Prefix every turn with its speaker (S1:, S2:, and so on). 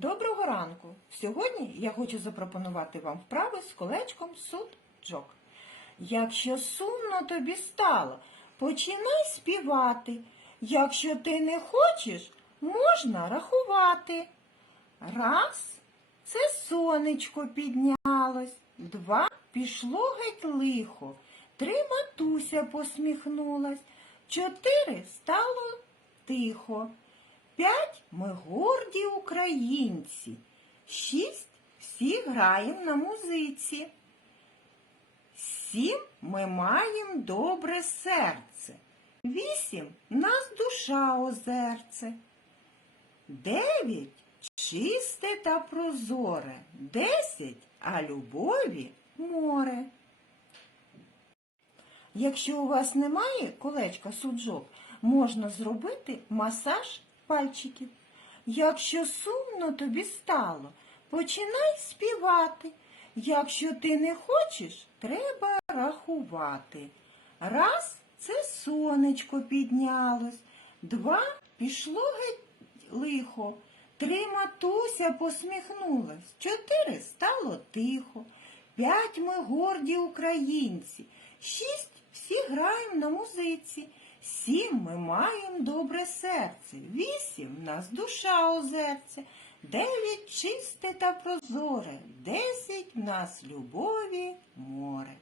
S1: Доброго ранку! Сьогодні я хочу запропонувати вам вправи з колечком суд-джок. Якщо сумно тобі стало, починай співати. Якщо ти не хочеш, можна рахувати. Раз це сонечко піднялось, два пішло геть лихо, три матуся посміхнулась, чотири стало тихо. Ми горді українці. Шість всі граємо на музиці. Сім ми маємо добре серце. Вісім нас душа озерце. Дев'ять чисте та прозоре. Десять а любові море. Якщо у вас немає колечка суджок, можна зробити масаж пальчиків. Якщо сумно тобі стало, починай співати. Якщо ти не хочеш, треба рахувати. Раз це сонечко піднялось, два пішло геть лихо, три матуся посміхнулась, чотири стало тихо, п'ять ми горді українці, шість всі граємо на музиці. Сім ми маємо добре серце, вісім в нас душа озерце, дев'ять чисте та прозоре, десять в нас любові море.